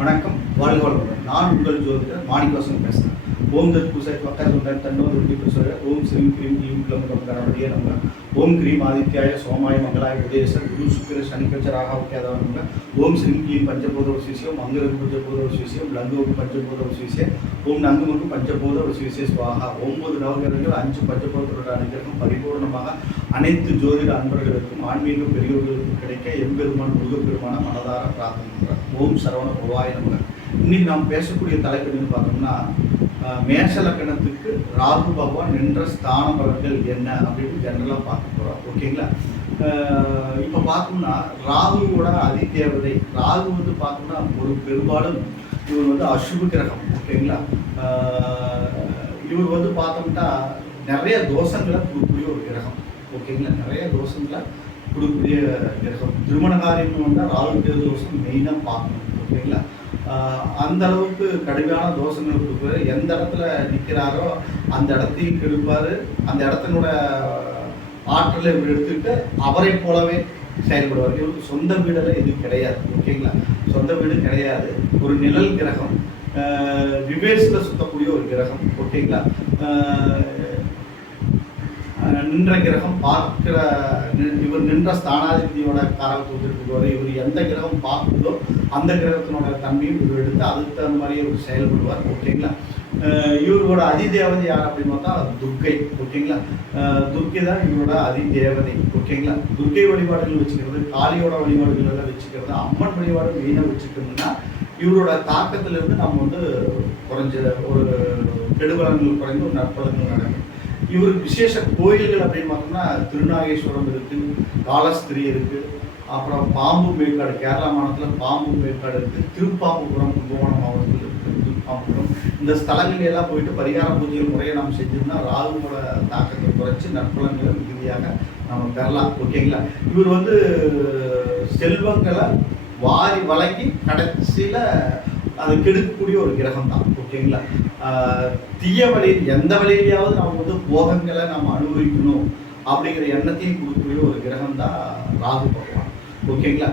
வணக்கம், வாழ்க வளமுடன். நான் உங்கள் ஜோதிடர் மாணிக்கவாசன் பேசுகிறேன். ஓம் தத் பூசை வக்கரதுண்டன் தன்னோர் உறுதி பிரசுர ஓம் ஸ்ரீம் கிரீம் க்ளீம் க்ளம் கணபதியே நம்ம ஓம் கிரீம் ஆதித்யாய சோமாய மங்களாய உதயசர் குரு சுக்கிர சனிக்கச்ச ராகாவுக்கியாதவங்க ஓம் ஸ்ரீம் க்ளீம் பஞ்சபூத விசேஷம் மங்களம் பஞ்சபூத விசேஷம் லங்குவுக்கு பஞ்சபூத விசேஷம் ஓம் நங்குமுக்கு பஞ்சபூத விசேஷ சுவாகா 9 நவகிரகங்கள் 5 பஞ்சபூதத்தோட அனுகிரகம் பரிபூர்ணமாக அனைத்து ஜோதிட அன்பர்களுக்கும் ஆன்மீக பெரியோர்களுக்கும் கிடைக்க எம்பெருமான் முருகப்பெருமான மனதார பிரார்த்தனை. ஓம் சரவண பவாய நமக. இன்னைக்கு நாம் பேசக்கூடிய தலைப்பு என்னன்னு பார்த்தோம்னா, மேஷ லக்னத்துக்கு ராகு பகவான் நின்ற ஸ்தான பலன்கள் என்ன அப்படின்னு ஜெனரலாக பார்க்க போகிறோம். ஓகேங்களா? இப்போ பார்த்தோம்னா ராகுவோட அதிதேவதை ராகு வந்து பார்த்தோம்னா ஒரு பெரும்பாலும் இவர் வந்து அசுப கிரகம். ஓகேங்களா? இவர் வந்து பார்த்தோம்னா நிறைய தோஷங்களை கொடுக்கக்கூடிய ஒரு கிரகம். ஓகேங்களா? நிறைய தோஷங்களை கொடுக்கக்கூடிய கிரகம். திருமண காரியம் வந்தால் ராகு கேது தோஷம் மெயினாக பார்க்கணும். ஓகேங்களா? அந்த அளவுக்கு கடுமையான தோஷங்கள் கொடுப்பாரு. எந்த இடத்துல நிற்கிறாரோ அந்த இடத்தையும் கெடுப்பார். அந்த இடத்தினோட ஆற்றலை இவர் எடுத்துக்கிட்டு அவரை போலவே செயல்படுவார். இவருக்கு சொந்த வீடெல்லாம் எதுவும் கிடையாது. ஓகேங்களா? சொந்த வீடு கிடையாது. ஒரு நிழல் கிரகம், ரிவேர்ஸில் சுற்றக்கூடிய ஒரு கிரகம். ஓகேங்களா? நின்ற கிரகம் பார்க்கிற இவர் நின்ற ஸ்தானாதிபதியோட காரகத்துவத்திற்கு இவர் எந்த கிரகம் பார்க்குதோ அந்த கிரகத்தினோட தன்மையும் இவர் எடுத்து அதுக்கு தகுந்த மாதிரியே இவர் செயல்படுவார். ஓகேங்களா? இவரோட அதிதேவதை யார் அப்படின்னு பார்த்தா துர்க்கை. ஓகேங்களா? துர்க்கை தான் இவரோட அதிதேவதை. ஓகேங்களா? துர்க்கை வழிபாடுகள் வச்சுக்கிறது, காளியோட வழிபாடுகள் எல்லாம் வச்சுக்கிறது, அம்மன் வழிபாடு மெயினாக வச்சுக்கிறதுனா இவரோட தாக்கத்திலிருந்து நம்ம வந்து குறைஞ்ச ஒரு கெடுபலன்கள் குறைந்து ஒரு நற்பலன்கள் நடக்கும். இவருக்கு விசேஷ கோயில்கள் அப்படின்னு பார்த்தோம்னா திருநாகேஸ்வரம் இருக்குது, காலஸ்திரி இருக்குது, அப்புறம் பாம்பு மேற்காடு கேரளா மாநிலத்தில் பாம்பு மேற்காடு இருக்குது, திருப்பாம்புபுரம் கும்பகோணம் மாவட்டத்தில் இருக்குது திருப்பாம்புபுரம். இந்த ஸ்தலங்கள் எல்லாம் போயிட்டு பரிகார பூஜைகள் முறையை நம்ம செஞ்சோம்னா ராகுவோட தாக்கத்தை குறைச்சி நற்பலன்களை மிகுதியாக நம்ம பெறலாம். ஓகேங்களா? இவர் வந்து செல்வங்களை வாரி வழங்கி கடைசியில் அதை கெடுக்கக்கூடிய ஒரு கிரகம் தான். ஓகேங்களா? தீய வழியில் எந்த வழியிலையாவது நம்ம வந்து போகங்களை நம்ம அனுபவிக்கணும் அப்படிங்கிற எண்ணத்தையும் கொடுக்கக்கூடிய ஒரு கிரகம் தான் ராகு பகவான். ஓகேங்களா?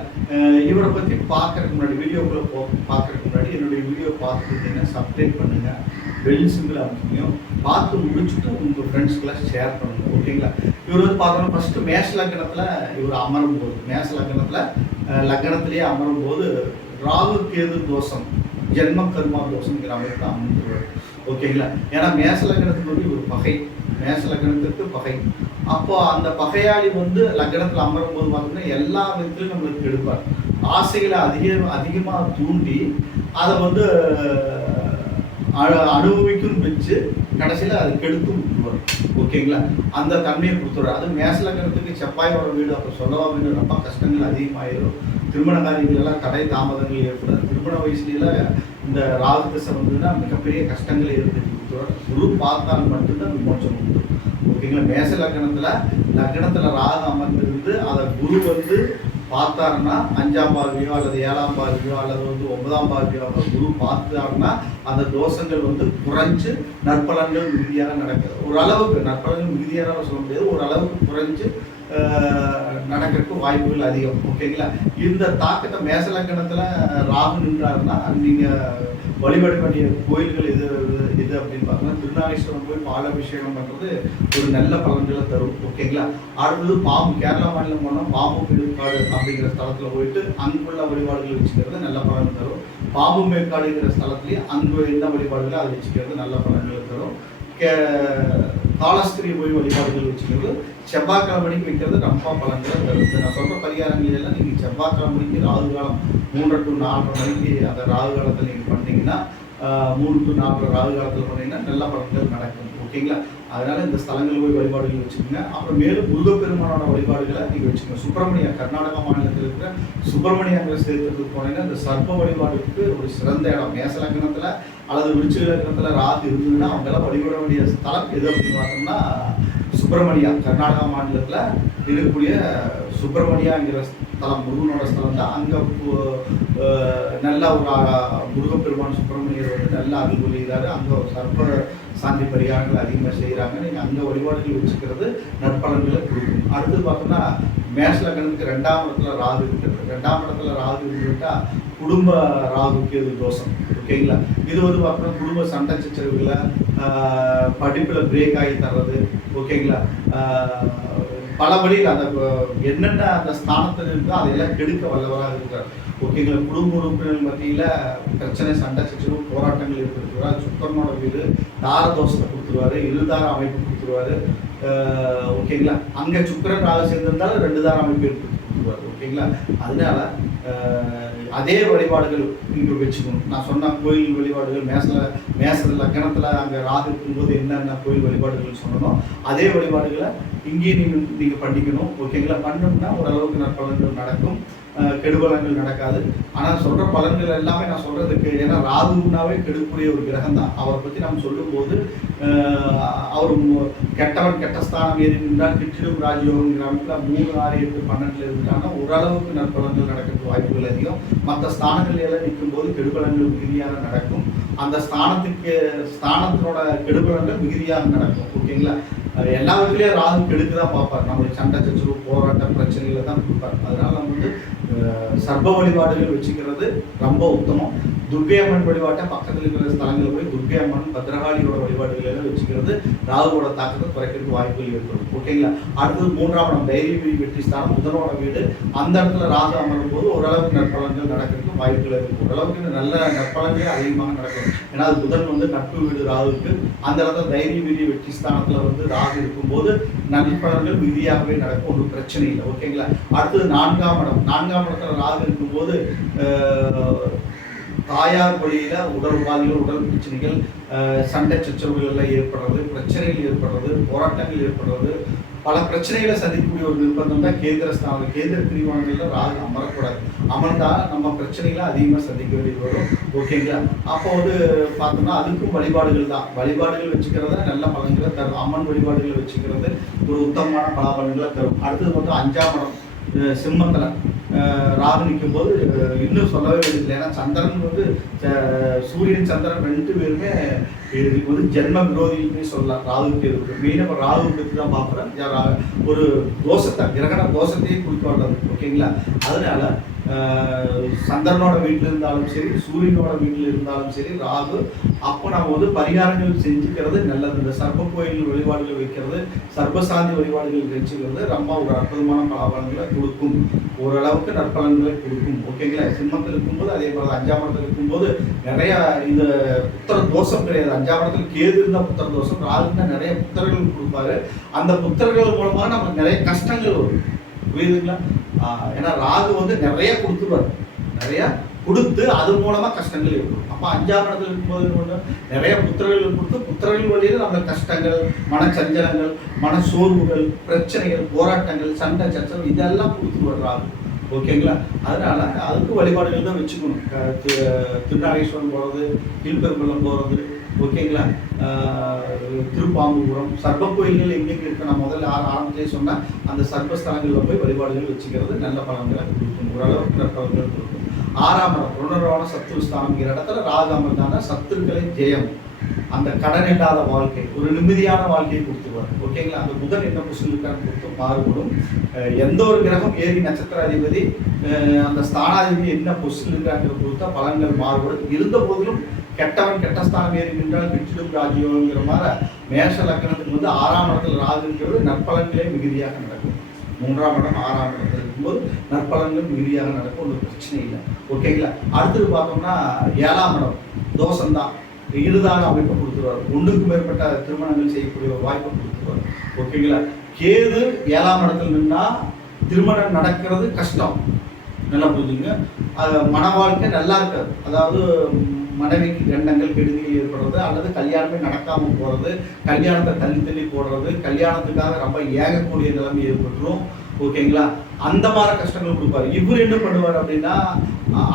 இவரை பற்றி பார்க்கறதுக்கு முன்னாடி வீடியோக்குள்ளே பார்க்கறதுக்கு முன்னாடி என்னுடைய வீடியோ பார்த்துக்கிட்டீங்கன்னா சப்ஸ்கிரைப் பண்ணுங்கள், பெல் சிம்பிள் அமைக்கணும், பார்த்து முடிச்சுட்டு உங்கள் ஃப்ரெண்ட்ஸ்க்கெல்லாம் ஷேர் பண்ணுங்கள். ஓகேங்களா? இவர் வந்து பார்த்தோம்னா ஃபஸ்ட்டு மேஷ லக்னத்தில் இவர் அமரும் போது மேஷ லக்னத்தில் லக்னத்திலேயே அமரும் போது ராகு கேது தோஷம் ஜென்ம கர்மா தோஷங்கிற அமைப்பு தான் அமர்ந்துருவார். ஓகேங்களா? ஏன்னா மேஷ லக்னத்துக்கு வந்து ஒரு பகை, மேஷ லக்னத்துக்கு பகை. அப்போ அந்த பகையாளி வந்து லக்னத்தில் அமரும் போது பார்த்தோம்னா எல்லா விதத்திலும் நம்மளுக்கு கெடுப்பார். ஆசைகளை அதிகமாக தூண்டி அதை வந்து அனுபவிக்கும் வச்சு கடைசியில் அது கெடுத்தும் விட்டுருவார். ஓகேங்களா? அந்த தன்மையை கொடுத்துருவார். அது மேஷ லக்னத்துக்கு செவ்வாயோட வீடு, அப்போ சொல்லவா வீடு ரொம்ப கஷ்டங்கள் அதிகமாகிடும். திருமண காரியங்கள் எல்லாம் தடை தாமதங்கள் ஏற்படும். திருமண வயசுலாம் இந்த ராகு திசை வந்ததுன்னா மிகப்பெரிய கஷ்டங்களை ஏற்படுத்தி கொடுத்துருவார். குரு பார்த்தால் மட்டும்தான் மோட்சம் உண்டு. ஓகேங்களா? மேஷ லக்னத்தில் ராகு அமர்ந்திருந்து அதை குரு வந்து பார்த்தாருன்னா 5ஆம் பார்வையோ அல்லது 7ஆம் பார்வையோ அல்லது வந்து 9ஆம் பார்வையோ குரு பார்த்தாருன்னா அந்த தோஷங்கள் வந்து குறைஞ்சு நற்பலன்கள் மிகுதியாக நடக்குது. ஓரளவுக்கு நற்பலன்கள் மிகுதியாக சொல்ல முடியாது, ஓரளவுக்கு குறைஞ்சு நடக்கிறதுக்கு வாய்ப்புகள் அதிகம். ஓகேங்களா? இந்த தாக்கத்தை மேஷ லக்னத்தில் ராகு நின்றாருன்னா நீங்கள் வழிபட வேண்டிய கோயில்கள் எது அப்படின்னு பார்த்தோம்னா திருநாகேஸ்வரம் போய் பாலாபிஷேகம் பண்ணுறது ஒரு நல்ல பலன்களை தரும். ஓகேங்களா? அடுத்தது பாம்பு, கேரளா மாநிலம் போனால் பாம்பு மேற்காடு அப்படிங்கிற ஸ்தலத்தில் போயிட்டு அங்குள்ள வழிபாடுகள் வச்சுக்கிறது நல்ல பலன் தரும். பாம்பு மேற்காடுங்கிற ஸ்தலத்துலேயே அங்கு என்ன வழிபாடுகளை அதை வச்சுக்கிறது நல்ல பலன்களை தரும். காலஸ்திரி போய் வழிபாடுகள் வச்சுக்கிறது செவ்வாய்க்கிழமைக்கு வைக்கிறது ரொம்ப பலன்களை தரும். நான் சொல்கிற பரிகாரங்கள் எல்லாம் நீங்கள் செவ்வாய்க்கிழமைக்கு ராகு காலம் 3 to 4:30 மணிக்கு அந்த ராகு காலத்தில் நீங்கள் பண்ணிங்கன்னா 3 to 4 ராகு காலத்தில் பண்ணிங்கன்னா நல்ல பலன்கள் நடக்கும். ஓகேங்களா? அதனால் இந்த ஸ்தலங்கள் போய் வழிபாடுகள் வச்சுக்கோங்க. அப்புறம் மேலும் முருகப்பெருமானோட வழிபாடுகளை நீங்கள் வச்சுக்கோங்க. சுப்பிரமணியா கர்நாடகா மாநிலத்தில் இருக்கிற சுப்பிரமணியங்கிற ஸ்தலத்துக்கு போனீங்கன்னா இந்த சர்ப்ப வழிபாடுக்கு ஒரு சிறந்த இடம். மேஷ லக்னத்தில் அல்லது விருச்சிக லக்னத்தில் ராகு இருந்ததுன்னா அவங்கெல்லாம் வழிபட வேண்டிய ஸ்தலம் எது அப்படின்னு பார்த்தோம்னா சுப்பிரமணியா, கர்நாடகா மாநிலத்தில் இருக்கக்கூடிய சுப்பிரமணியாங்கிற ஸ்தலம் முருகனோட ஸ்தலம் தான். அங்கே நல்ல ஒரு முருகப்பெருமான் சுப்பிரமணியர் வந்து நல்ல அருள் புரிகிறாரு. அங்கே ஒரு சர்ப்ப சாந்தி பரிகாரங்கள் அதிகமாக செய்கிறாங்க. நீங்கள் அங்கே வழிபாடுகள் வச்சுக்கிறது நற்பலன்களை கொடுக்கும். அடுத்து பார்த்தோம்னா மேஷ லக்னத்துக்கு 2ஆம் இடத்துல ராகு இருக்கிறது. 2ஆம் இடத்துல ராகு இருந்துவிட்டால் குடும்ப ராகுக்கு இது தோஷம். ஓகேங்களா? இது வந்து பார்த்தோம்னா குடும்ப சண்டை சச்சரவுகளை படிப்பில் பிரேக் ஆகி தர்றது. ஓகேங்களா? பல வழியில் அந்த என்னென்ன அந்த ஸ்தானத்தில் இருக்கோ அதையெல்லாம் கெடுக்க வல்லவராக இருக்கிறார். ஓகேங்களா? குடும்ப உறுப்பினர்கள் மத்தியில் பிரச்சனை, சண்டை சச்சரவு, போராட்டங்கள் ஏற்படுத்துவார். சுக்கரனோட வீடு தார தோஷத்தை கொடுத்துருவாரு, இருதார அமைப்பு கொடுத்துருவாரு. ஓகேங்களா? அங்கே சுக்கரன் ராகு சேர்ந்திருந்தாலும் 2 தார அமைப்பு ஏற்படுத்தி கொடுத்துருவாரு. ஓகேங்களா? அதனால அதே வழிபாடுகள் இங்கே வச்சுக்கணும். நான் சொன்ன கோயில் வழிபாடுகள் மேசத்தில் லக்கணத்தில் அங்கே ராகு இருக்கும்போது என்னென்ன கோயில் வழிபாடுகள் சொன்னோம் அதே வழிபாடுகளை இங்கேயும் நீங்கள் பண்ணிக்கணும். ஓகேங்களா? பண்ணோம்னா ஓரளவுக்கு நற்பலன்கள் நடக்கும், கெடுபலன்கள் நடக்காது. ஆனால் சொல்கிற பலன்கள் எல்லாமே நான் சொல்கிறதுக்கு, ஏன்னா ராகுனாவே கெடுக்கக்கூடிய ஒரு கிரகம் தான். அவரை பற்றி நம்ம சொல்லும்போது அவர் கெட்டவன் கெட்ட ஸ்தானம் ஏறி நின்றால் கிட்டிடும் ராஜயோகங்கிற அமைப்பில் 3, 6, 8, 12 இருந்துட்டாங்கன்னா ஓரளவுக்கு நற்பலன்கள் நடக்கிறதுக்கு வாய்ப்புகள் அதிகம். மற்ற ஸ்தானங்கள் எல்லாம் நிற்கும் போது கெடுபலன்கள் மிகுதியாக நடக்கும். அந்த ஸ்தானத்தினோட கெடுபலன்கள் மிகுதியாக நடக்கும். ஓகேங்களா? எல்லா வகையிலையும் ராகு கெடுக்க தான் பார்ப்பார். நம்மளுக்கு சண்டை சச்சரவு, போராட்டம், பிரச்சனைகளை தான் கொடுப்பார். அதனால நம்ம வந்து சர்ப்ப வழிபாடுகள் வச்சுக்கிறது ரொம்ப உத்தமம். துர்க்கை அம்மன் வழிபாட்டை பக்கத்தில் இருக்கிற ஸ்தலங்களில் போய் துர்க்கை அம்மன், பத்ரகாளியோட வழிபாடுகள் எல்லாம் வச்சுக்கிறது ராகுவோட தாக்கத்தை குறைக்கிறதுக்கு வாய்ப்புகள் ஏற்படும். ஓகேங்களா? அடுத்தது 3ஆம் இடம் தைரிய வெற்றி ஸ்தானம், புதனோட வீடு. அந்த இடத்துல ராகு அமரும் போது ஓரளவுக்கு நற்பலன்கள் நடக்கிறதுக்கு வாய்ப்புகள் இருக்கும். ஓரளவுக்கு நல்ல நற்பலன்களே அதிகமாக நடக்கும். ஏன்னா அது புதன் வந்து நட்பு வீடு ராகுக்கு. அந்த இடத்துல தைரிய வீரிய வெற்றி ஸ்தானத்தில் வந்து ராகு இருக்கும்போது நற்பலன்கள் விதியாகவே நடக்கும், ஒன்றும் பிரச்சனை இல்லை. ஓகேங்களா? அடுத்தது 4ஆம் இடம். 4ஆம் இடத்துல ராகு இருக்கும்போது தாயார் வழியில் உடல்பாதிகள், உடல் பிரச்சனைகள், சண்டை சச்சரவுகள் எல்லாம் ஏற்படுறது, பிரச்சனைகள் ஏற்படுறது, போராட்டங்கள் ஏற்படுறது, பல பிரச்சனைகளை சந்திக்கக்கூடிய ஒரு நிர்பந்தம் தான் கேந்திர ஸ்தானம். கேந்திர திரிவானங்களில் ராகு அமரக்கூடாது. அமர்ந்தால் நம்ம பிரச்சனைகளை அதிகமாக சந்திக்க வேண்டியது வரும். ஓகேங்களா? அப்போ வந்து பார்த்தோம்னா அதுக்கும் வழிபாடுகள் தான். வழிபாடுகள் வச்சுக்கிறத நல்ல பலன்களை தரும். அம்மன் வழிபாடுகள் வச்சுக்கிறது ஒரு உத்தமமான பலன்களை தரும். அடுத்தது மொத்தம் 5ஆம் இடம் சிம்மத்தில் ராகு நிற்கும் போது இன்னும் சொல்லவே வேண்டியதில்லை. ஏன்னா சந்திரன் வந்து சூரியன் சந்திரன் 2 பேருமே இதுக்கு வந்து ஜென்ம விரோதினே சொல்லலாம். ராகுக்கு இருக்கு மெயினாக இப்போ ராகு பற்றி தான் பார்க்குறேன். ஒரு தோஷத்தை, கிரகண தோஷத்தையே குறிக்க வர்றது. ஓகேங்களா? அதனால சந்திரனோட வீட்டில் இருந்தாலும் சரி, சூரியனோட வீட்டில் இருந்தாலும் சரி ராகு, அப்போ நம்ம வந்து பரிகாரங்கள் செஞ்சுக்கிறது நல்லது. இந்த சர்ப்ப கோயில் வழிபாடுகள் வைக்கிறது, சர்ப்பசாந்தி வழிபாடுகள் வச்சுக்கிறது ரொம்ப ஒரு அற்புதமான பலன்களை கொடுக்கும், ஓரளவுக்கு நற்பலன்களை கொடுக்கும். ஓகேங்களா? சிம்மத்தில் இருக்கும்போது அதே போல் 5ஆம் இடத்துல இருக்கும்போது நிறைய இந்த புத்திர தோஷம் கிடையாது. 5ஆம் இடத்துல கேது இருந்தால் புத்திர தோஷம், ராகுன்னா நிறைய புத்திரர்கள் கொடுப்பாரு. அந்த புத்திரர்கள் மூலமாக நமக்கு நிறைய கஷ்டங்கள் வரும். புரியுதுங்களா? ஏன்னா ராகு வந்து நிறைய கொடுத்துருவார், நிறைய கொடுத்து அது மூலமாக கஷ்டங்கள் இருக்கும். அப்போ 5ஆம் இடத்துல இருக்கும்போது நிறைய புத்திரர்கள் கொடுத்து புத்திரர்கள் வழியில் நம்ம கஷ்டங்கள், மனச்சஞ்சலங்கள், மனசோர்வுகள், பிரச்சனைகள், போராட்டங்கள், சண்டை சச்சரவு இதெல்லாம் கொடுத்துருவார் ராகு. ஓகேங்களா? அதனால அதுக்கு வழிபாடுகள் தான் வச்சுக்கணும். திருநாகேஸ்வரம் போகிறது, கீழ்பெரும்பள்ளம் போகிறது. ஓகேங்களா? திருப்பாம்புபுரம் சர்ப்ப கோயில்கள் எங்கெங்கே இருக்கு, நான் முதல்ல ஆரம்பத்திலே சொன்னேன். அந்த சர்ப்பஸ்தலங்களில் போய் வழிபாடுகள் வச்சுக்கிறது நல்ல பலன்களை கொடுக்கும், ஓரளவுக்கு நற்பலன்கள் கொடுக்கும். 6ஆம் இடம் ருணரோண சத்ரு ஸ்தானம்ங்கிற இடத்துல ராகு அமர்ந்தான சத்துருக்களை ஜெயம், அந்த கடன் இல்லாத வாழ்க்கை, ஒரு நிம்மதியான வாழ்க்கையை கொடுத்துருவார். ஓகேங்களா? அந்த புதன் என்ன பொசிஷனுக்கான கொடுத்து மாறுபடும். எந்த ஒரு கிரகம் ஏறி நட்சத்திர அதிபதி அந்த ஸ்தானாதிபதி என்ன பொசிஷனுக்கான கொடுத்தா பலன்கள் மாறுபடும். இருந்த போதிலும் கெட்டவன் கெட்ட ஸ்தானம் ஏறி நின்றால் கிட்டிடும் ராஜயோகங்கிற மாதிரி மேஷ லக்கணத்துக்கு வந்து 6ஆம் இடத்துல ராகுங்கிறது நற்பலன்களே மிகுதியாக நடக்கும். 3ஆம் இடம் 6ஆம் இடத்துல இருக்கும்போது நற்பலன்கள் மிகுதியாக நடக்கும், ஒன்றும் பிரச்சனை இல்லை. ஓகேங்களா? அடுத்தது பார்த்தோம்னா 7ஆம் இடம் தோஷம்தான், இருதான அமைப்பை கொடுத்துருவார். 1க்கு மேற்பட்ட திருமணங்கள் செய்யக்கூடிய ஒரு வாய்ப்பை கொடுத்துருவார். ஓகேங்களா? கேது 7ஆம் இடத்துல நின்னா திருமணம் நடக்கிறது கஷ்டம், நல்லா புரிஞ்சுங்க. மன வாழ்க்கை நல்லா இருக்காது. அதாவது மனைவிக்கு கண்டங்கள் கெடுதி ஏற்படுறது, அல்லது கல்யாணமே நடக்காமல் போகிறது, கல்யாணத்தை தள்ளி போடுறது, கல்யாணத்துக்காக ரொம்ப ஏகக்கூடிய நிலைமை ஏற்பட்டுரும். ஓகேங்களா? அந்த மாதிரி கஷ்டங்கள் கொடுப்பார். இவர் என்ன பண்ணுவார் அப்படின்னா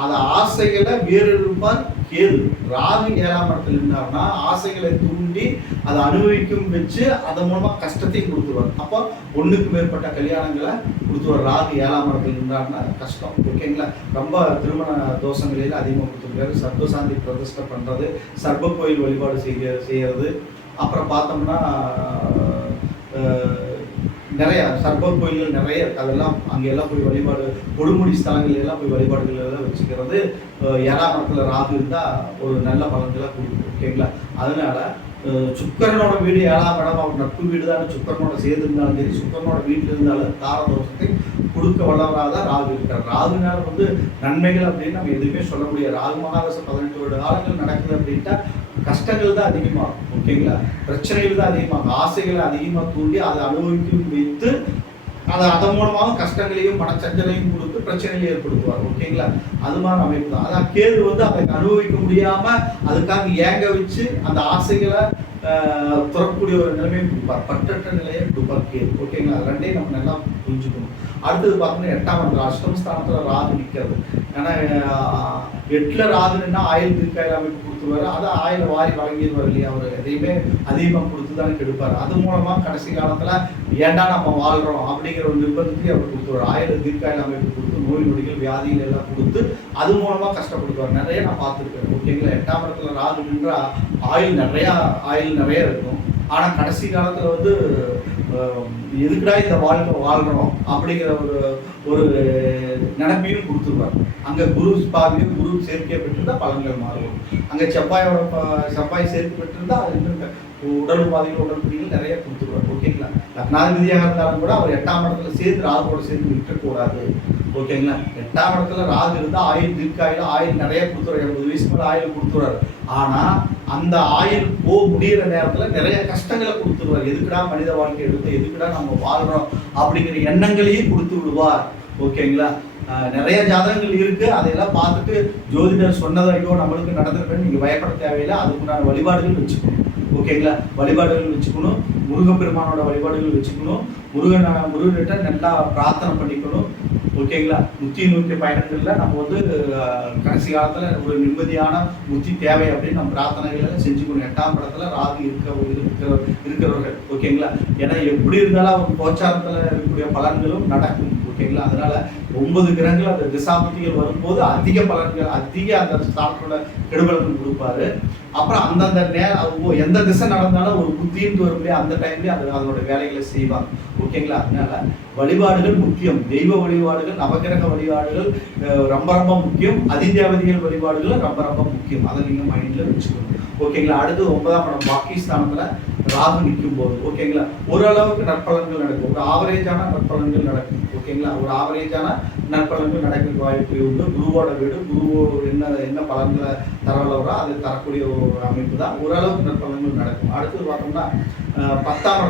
அதை ஆசைகளை வேறு இருப்பார். கேது ராகு 7ஆம் இடத்துல இருந்தார்னா ஆசைகளை தூண்டி அதை அனுபவிக்கும் வச்சு அதன் மூலமாக கஷ்டத்தையும் கொடுத்துருவார். அப்போ 1க்கு மேற்பட்ட கல்யாணங்களை கொடுத்துருவார். ராகு 7ஆம் இடத்துல இருந்தார்னா கஷ்டம். ஓகேங்களா? ரொம்ப திருமண தோஷங்களில் அதிகமாக கொடுத்துருக்காரு. சர்ப்பசாந்தி பிரதிஷ்டை பண்ணுறது, சர்ப்ப கோயில் வழிபாடு செய்கிறது. அப்புறம் பார்த்தோம்னா நிறைய சர்ப கோயில்கள் நிறைய இருக்குது. அதெல்லாம் அங்கெல்லாம் போய் வழிபாடு, கொடுமுடி ஸ்தலங்கள் எல்லாம் போய் வழிபாடுகள் எல்லாம் வச்சுக்கிறது. ஏழாம் இடத்துல ராகு இருந்தால் ஒரு நல்ல பலன்களை கொடுக்கும். ஓகேங்களா? அதனால சுக்கரனோட வீடு 7ஆம் இடம், அவர் நட்பு வீடு தான். சுக்கரனோட சேர்ந்து இருந்தாலும் சரி, சுக்கரனோட வீட்டில் இருந்தாலும் தாரதோஷத்தை கொடுக்க வல்லவராக தான் ராகு இருக்கார். ராகுனால நன்மைகள் அப்படின்னு நம்ம எதுவுமே சொல்ல முடியாது. ராகு மகாதசை 18 வருட காலங்கள் நடக்குது அப்படின்ட்டா கஷ்டங்கள் தான் அதிகமாகும். ஓகேங்களா? பிரச்சனைகள் தான் அதிகமாகும். ஆசைகளை அதிகமாக தூண்டி அதை அனுபவிக்க வைத்து அதன் மூலமாக கஷ்டங்களையும் மனச்சஞ்சலையும் கொடுத்து பிரச்சனைகளை ஏற்படுத்துவார். ஓகேங்களா? அது மாதிரி அமைப்பு தான். அதான் கேது அதை அனுபவிக்க முடியாம அதுக்காக ஏங்க வச்சு அந்த ஆசைகளை துறக்கக்கூடிய ஒரு நிலைமையை கொடுப்பார். பற்றற்ற நிலையை கொடுப்பார் கேது. ஓகேங்களா? அது ரெண்டையும் நம்ம நல்லா புரிஞ்சுக்கணும். அடுத்தது பார்த்தோம்னா 8ஆம் இடத்துல அஷ்டமஸ்தானத்தில் ராகு நிற்கிறது. ஏன்னா 8ல் ராகுன்னா ஆயில் திருக்காயில் அமைப்பு கொடுத்துருவாரு. அதை ஆயில வாரி வழங்கிடுவார் இல்லையா? அவர் எதையுமே அதிகமாக கொடுத்து தானே கெடுப்பார். அது மூலமாக கடைசி காலத்தில் ஏண்டா நம்ம வாழ்கிறோம் அப்படிங்கிற ஒரு நிர்பந்தத்தையும் அவர் கொடுத்துருவார். ஆயில தீர்க்காயில் அமைப்பு கொடுத்து நோய் நொடிகள் வியாதிகள் எல்லாம் கொடுத்து அது மூலமாக கஷ்டப்படுத்துவார். நிறைய நான் பார்த்துருக்கேன். ஓகேங்களா? 8ஆம் இடத்துல ராகு நின்றா ஆயில் நிறைய இருக்கும். ஆனால் கடைசி காலத்தில் எதுக்குடா இந்த வாழ்க்கை வாழ்கிறோம் அப்படிங்கிற ஒரு நினைப்பையும் கொடுத்துருவார். அங்கே குரு பாவியும் குரு சேர்க்கை பெற்றிருந்தால் பலன்கள் மாறும். அங்கே செவ்வாய் சேர்த்து பெற்றிருந்தால் அது இன்னும் உடல் உபாதைகள் உடல் நிறைய கொடுத்துருவார். ஓகேங்களா? லக்னாதிபதியாக இருந்தாலும் கூட அவர் 8ஆம் இடத்துல சேர்த்து ராகுவோட சேர்த்து விட்டுக்கூடாது. ஓகேங்களா? 8ஆம் இடத்துல ராகு இருந்தால் ஆயில் தீர்க்காயில் ஆயில் நிறைய கொடுத்துருவார். 80 வயசு மேலே ஆயில் கொடுத்துருவார். ஆனால் அந்த ஆயில் முடிகிற நேரத்தில் நிறைய கஷ்டங்களை கொடுத்துருவார். எதுக்குடா மனித வாழ்க்கை எடுத்து எதுக்குடா நம்ம வாழ்கிறோம் அப்படிங்கிற எண்ணங்களையும் கொடுத்து விடுவார். ஓகேங்களா? நிறைய ஜாதகங்கள் இருக்கு. அதையெல்லாம் பார்த்துட்டு ஜோதிடர் சொன்னதை ஐயோ நம்மளுக்கு நடந்திருப்பேன்னு நீங்கள் பயப்பட தேவையில்லை. அதுக்குண்டான வழிபாடுகள் வச்சுக்கணும். ஓகேங்களா? வழிபாடுகள் வச்சுக்கணும். முருகப்பெருமானோட வழிபாடுகள் வச்சுக்கணும். முருகன்கிட்ட நல்லா பிரார்த்தனை பண்ணிக்கணும். ஓகேங்களா? முத்தி நோக்கிய பயணங்களில் நம்ம கடைசி காலத்தில் ஒரு நிம்மதியான முத்தி தேவை அப்படின்னு நம்ம பிரார்த்தனைகளை செஞ்சுக்கணும். 8ஆம் இடத்துல ராகு இருக்கிறவர்கள். ஓகேங்களா? ஏன்னா எப்படி இருந்தாலும் அவங்க கோச்சாரத்தில் இருக்கக்கூடிய பலன்களும் நடக்கும். ஓகேங்களா? அதனால 9 கிரகங்கள் அந்த திசாபுத்திகள் வரும்போது அதிக பலன்கள் அந்த ஸ்தானத்தோட கெடுபலன்கள் கொடுப்பாரு. அப்புறம் அந்தந்த நேரம் எந்த திசை நடந்தாலும் ஒரு புத்தின்னு வரும்போது அந்த டைம்லேயே அதனோட வேலைகளை செய்வாங்க. ஓகேங்களா? அதனால வழிபாடுகள் முக்கியம். தெய்வ வழிபாடுகள், நவகிரக வழிபாடுகள் ரொம்ப ரொம்ப முக்கியம். அதிதேவதிகள் வழிபாடுகள் ரொம்ப ரொம்ப முக்கியம். அதை நீங்கள் மைண்டில் வச்சுக்கணும். ஓகேங்களா? அடுத்து 9ஆம் இடம் பாகிஸ்தானத்தில் ராகு நிற்கும் போது ஓகேங்களா ஓரளவுக்கு நற்பலன்கள் நடக்கும். ஒரு ஆவரேஜான நற்பலன்கள் நடக்கும். ஓகேங்களா? ஒரு ஆவரேஜான நற்பலன்கள் நடக்க வாய்ப்பு உண்டு. குருவோட வீடு குரு என்ன பலன்களை தரவளவரோ அதை தரக்கூடிய ஒரு அமைப்பு தான். ஓரளவுக்கு நற்பலன்கள் நடக்கும். அடுத்தது பார்த்தோம்னா 10ஆம்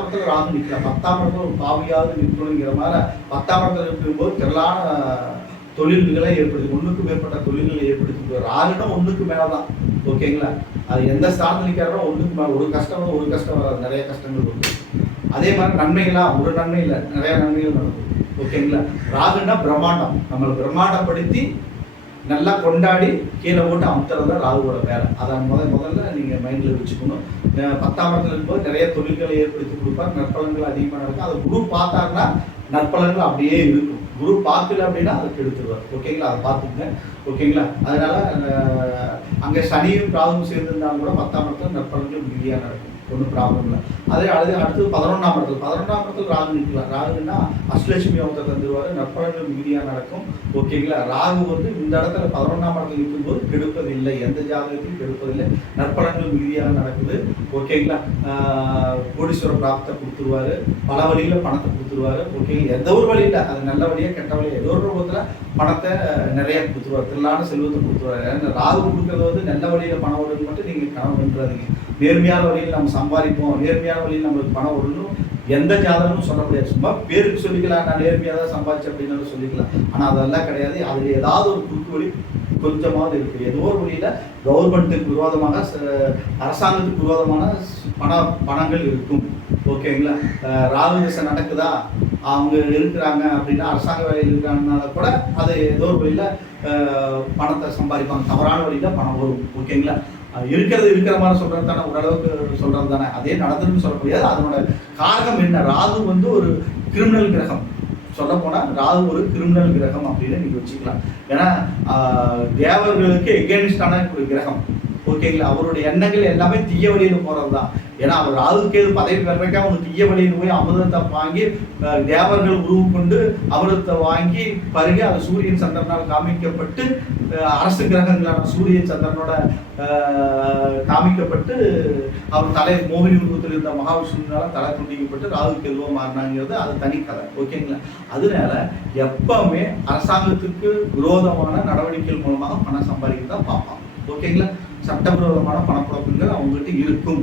இடத்துல ராகு நிற்கலாம். 10ஆம் இடத்துல ஒரு பாவியாவது நிற்கணுங்கிற மாதிரி 10ஆம் இடத்துல இருக்கும்போது திரளான தொழில்களை ஏற்படுத்தி 1க்கு மேற்பட்ட தொழில்களை ஏற்படுத்தி ராகுனா 1க்கு மேலே தான். ஓகேங்களா? அது எந்த ஸ்தானத்தில் நிற்கிறாரோ 1க்கு மேலே ஒரு கஷ்டம் வராது. நிறைய கஷ்டங்கள் இருக்கும். அதே மாதிரி நன்மைகளா ஒரு நன்மை இல்லை, நிறைய நன்மைகள் நடக்கும். ஓகேங்களா? ராகுன்னா பிரம்மாண்டம். நம்மளை பிரம்மாண்டப்படுத்தி நல்லா கொண்டாடி கீழே போட்டு அமுத்துறது தான் ராகுவோட வேலை. அதை முதல்ல நீங்கள் மைண்டில் வச்சுக்கணும். 10ஆம் இடத்துல இருக்கும்போது நிறைய தொழில்களை ஏற்படுத்தி கொடுப்பார். நற்பலன்கள் அதிகமாக நடக்கும். அதை குரு பார்த்தாருன்னா நற்பலன்கள் அப்படியே இருக்கும். குரு பார்க்கல அப்படின்னா அதை கெடுத்துருவார். ஓகேங்களா? அதை பார்த்துங்க. ஓகேங்களா? அதனால அங்கே சனியும் ராகுவும் சேர்ந்துருந்தாலும் கூட 10ஆம் இடத்துல நற்பலன்கள் மிகுதியாக நடக்கும். ஒன்றும் ப்ராப்ளம் இல்லை. அடுத்தது 11ஆம் இடத்துல ராகு நிற்கலாம். ராகுன்னா அஷ்டலட்சுமி யோகத்தை தந்துருவார். நற்பலன்கள் மிகுதியாக நடக்கும். ஓகேங்களா? ராகு இந்த இடத்துல 11ஆம் இடத்துல இருக்கும்போது கெடுப்பதில்லை. எந்த ஜாதகத்தையும் கெடுப்பதில்லை. நற்பலன்கள் மிகுதியாக நடக்குது. ஓகேங்களா? கோடீஸ்வர பிராப்தத்தை கொடுத்துருவாரு. பல வழியில் பணத்தை கொடுத்துருவாரு. ஓகே, எந்த ஒரு வழியில் அது நல்ல வழியாக கெட்ட வழியாக ஏதோ ஒரு ரூபத்தில் பணத்தை நிறைய கொடுத்துருவார். திரளான செல்வத்தை கொடுத்துருவாரு. ஏன்னா ராகு கொடுக்கறது நல்ல வழியில் பணம் வருது மட்டும் நீங்கள் கனவு பண்ணுறாதீங்க. நேர்மையான வழியில் நம்ம சம்பாதிப்போம், நேர்மையான வழியில் நம்மளுக்கு பணம் வரணும் எந்த ஜாதகமும் சொல்ல முடியாது. சும்மா பேருக்கு சொல்லிக்கலாம், நான் நேர்மையாக தான் சம்பாதிச்சேன் அப்படின்னு சொல்லிக்கலாம். ஆனால் அதெல்லாம் கிடையாது. அதில் ஏதாவது ஒரு குறுக்கு வழி கொஞ்சமாவது இருக்குது. ஏதோ ஒரு வழியில் கவர்மெண்ட்டுக்கு விரோதமாக அரசாங்கத்துக்கு விரோதமான பணங்கள் இருக்கும். ஓகேங்களா? ராகு திசை நடக்குதா, அவங்க இருக்கிறாங்க அப்படின்னா அரசாங்க வேலையில் இருக்கிறாங்கனால கூட அது ஏதோ ஒரு வழியில் பணத்தை சம்பாதிப்பாங்க. தவறான வழியில் பணம் வரும். ஓகேங்களா? இருக்கிற மாதிரி சொல்கிறது தானே, ஓரளவுக்கு சொல்கிறது தானே. அதே நடந்துன்னு சொல்ல முடியாது. அதனோட காரணம் என்ன? ராகு ஒரு கிரிமினல் கிரகம். சொல்ல போனால் ராகு ஒரு கிரிமினல் கிரகம் அப்படின்னு நீங்கள் வச்சுக்கலாம். ஏன்னா தேவர்களுக்கு எகெயின்ஸ்டான ஒரு கிரகம். ஓகேங்களா. அவருடைய எண்ணங்கள் எல்லாமே தீய வழியில் போகிறது தான். ஏன்னா அவர் ராகு கேது பதவி பெறக்க அவங்க தீய வழியில் போய் அமிர்தத்தை வாங்கி தேவர்கள் உருவு கொண்டு அமிர்தத்தை வாங்கி பருகி அது சூரியன் சந்திரனால் காமிக்கப்பட்டு அரசு கிரகங்களான சூரிய சந்திரனோட காமிக்கப்பட்டு அவர் தலை மோகினி உருவத்தில் இருந்த மகாவிஷ்ணுனால தலை துண்டிக்கப்பட்டு ராகு கேதுவா மாறினாங்கிறது அது தனி கதை. ஓகேங்களா. அதனால எப்பவுமே அரசாங்கத்துக்கு விரோதமான நடவடிக்கைகள் மூலமாக பணம் சம்பாதிக்க தான் பார்ப்பான். ஓகேங்களா. சட்டவிரோதமான பணப்புழக்கங்கள் அவங்ககிட்ட இருக்கும்.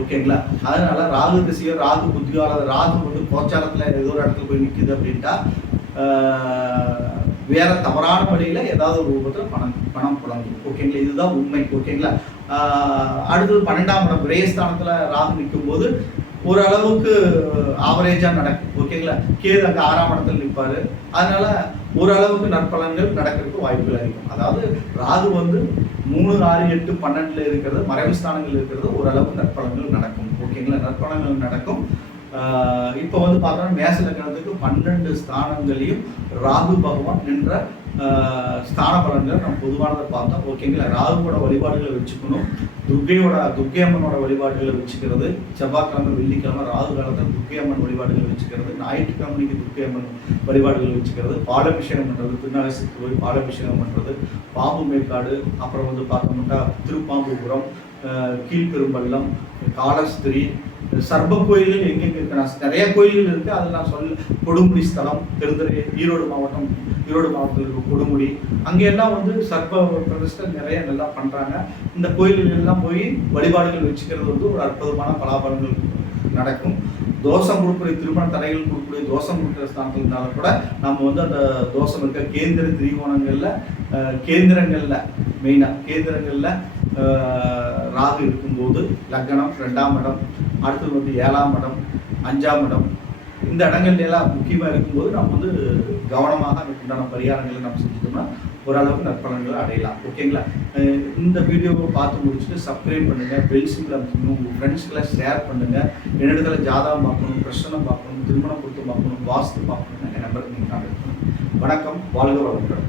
ஓகேங்களா. அதனால ராகு திசையோ ராகு புத்தியோ அல்லது ராகு வந்து கோச்சாரத்தில் ஏதோ ஒரு இடத்துல போய் நிற்குது அப்படின்ட்டா வேற தவறான வழியில ஏதாவது ஒரு ரூபத்தில் பணம் புழங்கும். ஓகேங்களா. இதுதான் உண்மை. ஓகேங்களா. அடுத்தது 12ஆம் இடம் விரயஸ்தானத்துல ராகு நிற்கும் போது ஓரளவுக்கு ஆவரேஜா நடக்கும். ஓகேங்களா. கேது அங்கே 6ஆம் இடத்துல நிற்பாரு. அதனால ஓரளவுக்கு நற்பலன்கள் நடக்கிறதுக்கு வாய்ப்புகள் அதிகம். அதாவது ராகு வந்து 3, 6, 8, 12 இருக்கிறது மறைவு ஸ்தானங்கள் இருக்கிறது ஓரளவுக்கு நற்பலன்கள் நடக்கும். ஓகேங்களா. நற்பலன்கள் நடக்கும். இப்போ வந்து பார்த்தோம்னா மேச லக்னத்துக்கு 12 ஸ்தானங்களையும் ராகு பகவான் நின்ற ஸ்தான பலன்கள் நம்ம பொதுவானதை பார்த்தோம். ஓகேங்களா. ராகுவோட வழிபாடுகளை வச்சுக்கணும். துர்க்கை அம்மனோட வழிபாடுகளை வச்சுக்கிறது. செவ்வாய்க்கிழமை வெள்ளிக்கிழமை ராகு காலத்தில் துர்க்கை அம்மன் வழிபாடுகளை வச்சுக்கிறது. ஞாயிற்றுக்கிழமைக்கு துர்க்கை அம்மன் வழிபாடுகள் வச்சுக்கிறது. பாலாபிஷேகம் பண்ணுறது, திருநாகேஸ்வரத்துக்கு போய் பாலாபிஷேகம் பண்ணுறது, பாம்பு மேற்காடு, அப்புறம் வந்து பார்த்தோம்னா திருப்பாம்புபுரம், கீழ்பெரும்பள்ளம், காலஸ்திரி, சர்ப கோயில்கள் எங்கெங்க இருக்கு நிறைய கோயில்கள் இருக்கு. அதில் நான் கொடுமுடி ஸ்தலம் பெருந்துறை ஈரோடு மாவட்டத்தில் இருக்க கொடுமுடி அங்கெல்லாம் வந்து சர்ப பிரதிஷ்டை நிறைய நல்லா பண்றாங்க. இந்த கோயில்கள் எல்லாம் போய் வழிபாடுகள் வச்சுக்கிறது வந்து ஒரு அற்புதமான பலாபலன்கள் நடக்கும். தோஷம் கொடுக்கக்கூடிய திருமண தடைகள் கொடுக்கக்கூடிய தோஷம் கொடுக்குற ஸ்தானத்தில் இருந்தாலும் கூட நம்ம வந்து அந்த தோஷம் இருக்க கேந்திர கேந்திரங்கள்ல மெயினாக கேந்திரங்கள்ல ராகு இருக்கும்போது லக்னம் 2ஆம் இடம், அடுத்தது வந்து 7ஆம் இடம், 5ஆம் இடம், இந்த இடங்கள்ல எல்லாம் முக்கியமாக இருக்கும்போது நம்ம வந்து கவனமாக அதுக்குண்டான பரிகாரங்களை நம்ம செஞ்சுட்டோம்னா ஓரளவுக்கு நற்பலன்களை அடையலாம். ஓகேங்களா. இந்த வீடியோவை பார்த்து முடிச்சுட்டு சப்ஸ்கிரைப் பண்ணுங்க, பெல் சிம்பிள் அமைக்கணும், உங்கள் ஃப்ரெண்ட்ஸ்க்கெல்லாம் ஷேர் பண்ணுங்க. என்னிடத்துல ஜாதகம் பார்க்கணும், பிரச்சனை பார்க்கணும், திருமணம் பொருத்தம் பார்க்கணும், வாஸ்து பார்க்கணும்னா என் நம்பருக்கு நீங்கள் கான்டாக்ட் பண்ணுங்க. வணக்கம். வாழ்க வளமுடன்.